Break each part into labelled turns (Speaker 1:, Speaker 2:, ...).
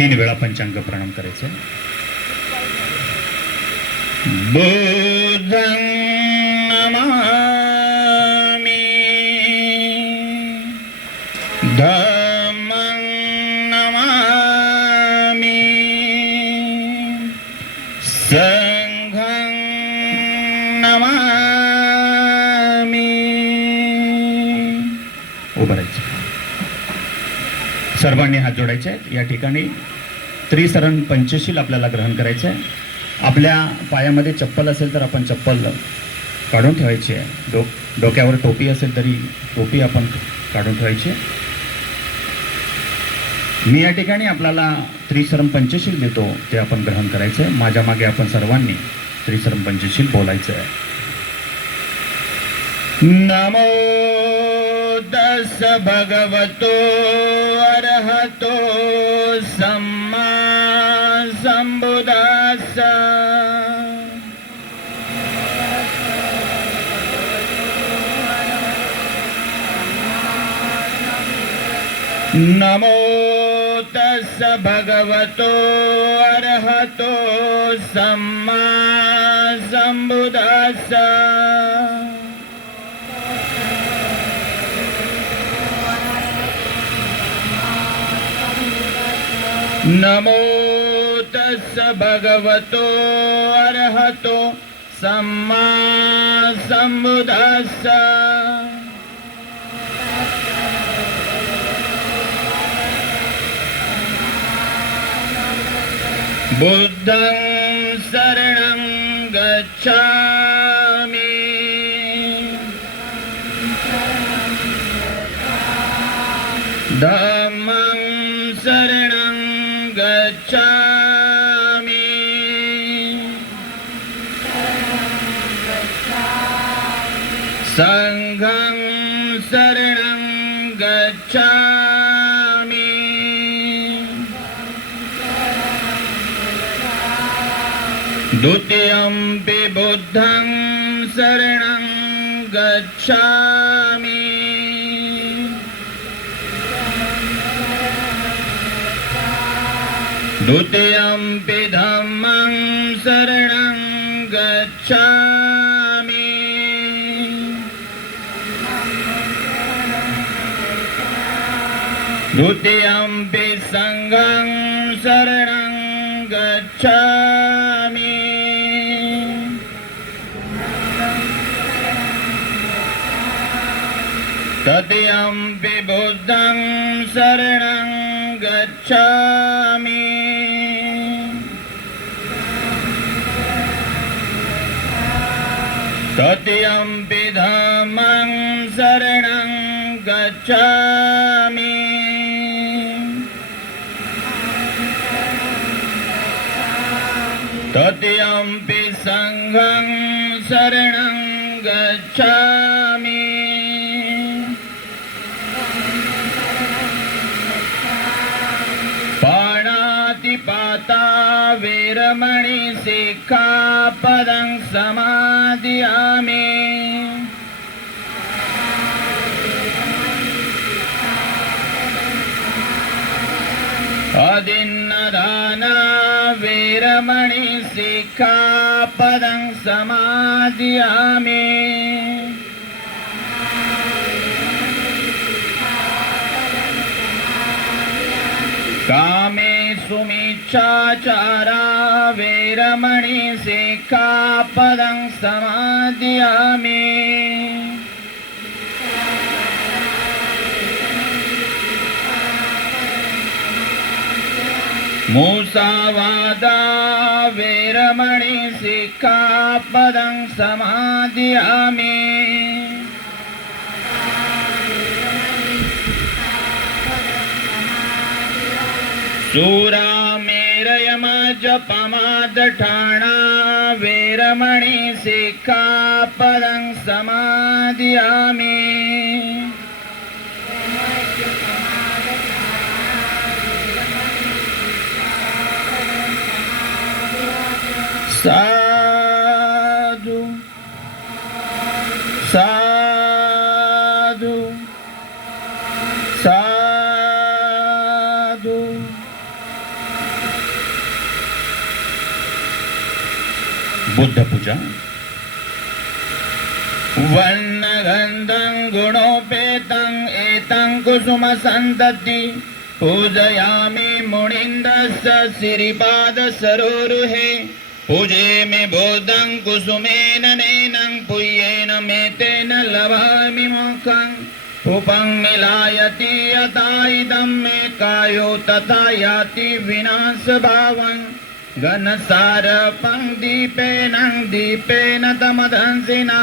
Speaker 1: तीन वेळा पंचांग प्रणाम करायचे. बुद्धं सर्वांनी हात जोडायचे. आहेत या ठिकाणी त्रिसरण पंचशील आपल्याला ग्रहण करायचं. आहे आपल्या पायामध्ये चप्पल असेल तर आपण चप्पल काढून ठेवायची. आहे डो डोक्यावर टोपी असेल तरी टोपी आपण काढून ठेवायची. आहे मी या ठिकाणी आपल्याला त्रिसरम पंचशील देतो. ते आपण ग्रहण करायचं. आहे माझ्या मागे आपण सर्वांनी त्रिसरम पंचशील बोलायचं. आहे नमो तस् भगवतो अर्हतो सम्मा सम्बुदास नमो तस् भगवतो अर्हतो सम्मा सम्बुदास नमो तस्स भगवतो अर्हतो सम्मा सम्बुदास बुद्धं शरणं गच्छामि। धम्मं सङ्घं शरणं गच्छामि। द्वितीयम्पि बुद्धं शरणं गच्छामि। द्वितीयम्पि धम्मं शरणं गच्छामि द्वितीयम्पि सङ्घं शरणं गच्छामि। तृतीयम्पि बुद्धं शरणं गच्छामि। तृतीयम्पि धम्मं शरणं गच्छामि। तृतीयम्पि सङ्घं शरणं गच्छामि पाणातिपाता वीरमणि सिक्खापदं समादयामि अदिन्नदाना वीरमणि सिक्खापदं समादयामि कामे सुमिच्छाचारा वीरमणि सिक्खापदं समादयामि मूसावादा वीरमणि सिक्खापदं समादयामि सूरामेरयमजपमादठाणा वीरमणि सिक्खापदं समादयामि साधु साधु साधु।
Speaker 2: बुद्ध पूजा।
Speaker 1: वर्णगन्धं गुणोपेतं एतं कुसुमसन्तति। पूजयामि मुनिन्दस्य श्रीपादसरोरुहे पूजे मे बोधं कुसुमेन नैनं पुय्येन मे तेन लभामि मोक्षं। उपं मिलायति यथा इदं मे कायो तथा याति विनाशभावम् घनसारपं दीपेन दीपेन तमदंसिना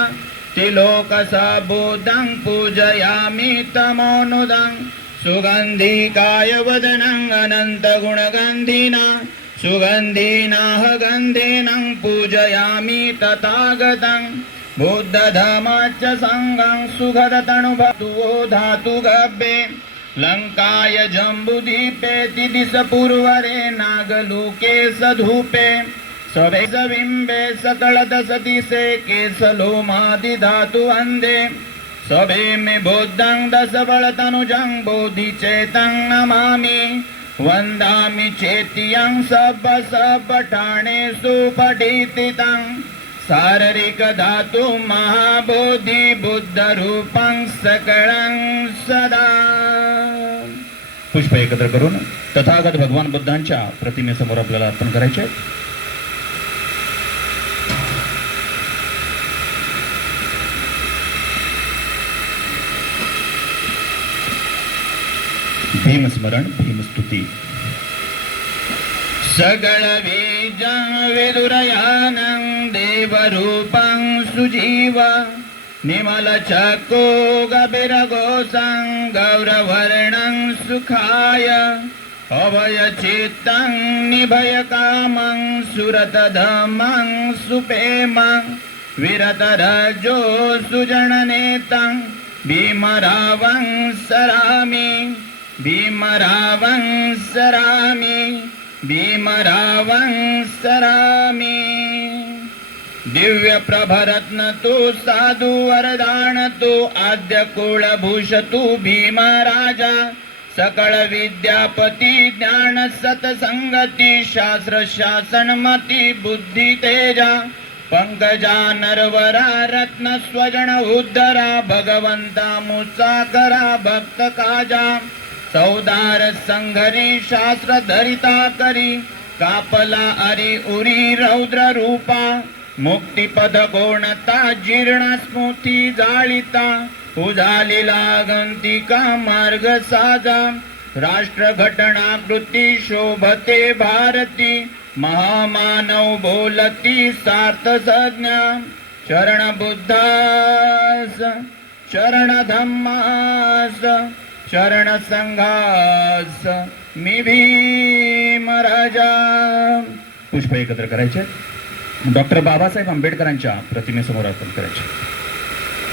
Speaker 1: तिलोकसबोधं पूजयामि तमोनुदं। सुगन्धिकाय वदनं अनन्तगुणगन्धिना। सुगन्धिनाः गन्धेनं पूजयामि तथागतं बुद्धधमाच्च सङ्गं सुखदतनुभवतु धातु गभ्ये लङ्काय जम्बुदीपेति दिशपूर्वरे नागलोके सधूपे। स सबिम्बे सकलदसति से केसलोमादिधातु वन्दे सभे मे बोद्धं दशबलतनुजं बोधिचेतं नमामि। वन्दामि चेतियं सब सबठाणे सुपठितितं। शारीरिकधातु महाबोधि बुद्धरूपं सकळं सदा।
Speaker 2: पुष्प एकत्र करून तथागत भगवान बुद्धांच्या प्रतिमेसमोर आपल्याला अर्पण करायचे भीमस्मरण भीमस्तुती।
Speaker 1: सकल बीजं विदुरयानं देवरूपं सुजीव निमलचको गभिरघोषं गौरवर्णं सुखाय अभयचित्तं निभयकामं सुरतधमं सुपेमं विरतरजो सुजननेतं भीमरावं सरामि भीमरावं सरामि भीमरावं सरामि दिव्यप्रभरत्न तु साधु वरदान तु आद्यकुलभूष तु भीमराजा। सकळ विद्यापती ज्ञान सतसंगती शास्त्र शासनमती बुद्धी तेजा। पंकजा नरवरा रत्न स्वजन उद्धरा भगवंता मुसाकरा भक्त काजा। सौदार संघरी शास्त्र धरिता करी कापला अरी उरी रौद्र रूपा मुक्तिपद गोणता जीर्ण स्मृती जाळिता उजालिला गंतिका मार्ग साजा राष्ट्र घटना कृती शोभते भारती महामानव बोलती सार्थ संज्ञा शरण बुद्धास शरण धम्मास शरण संघास मी भीम राजा
Speaker 2: पुष्प एकत्र करायचे आहेत. डॉक्टर बाबासाहेब आंबेडकरांच्या प्रतिमेसमोर अर्पण करायचे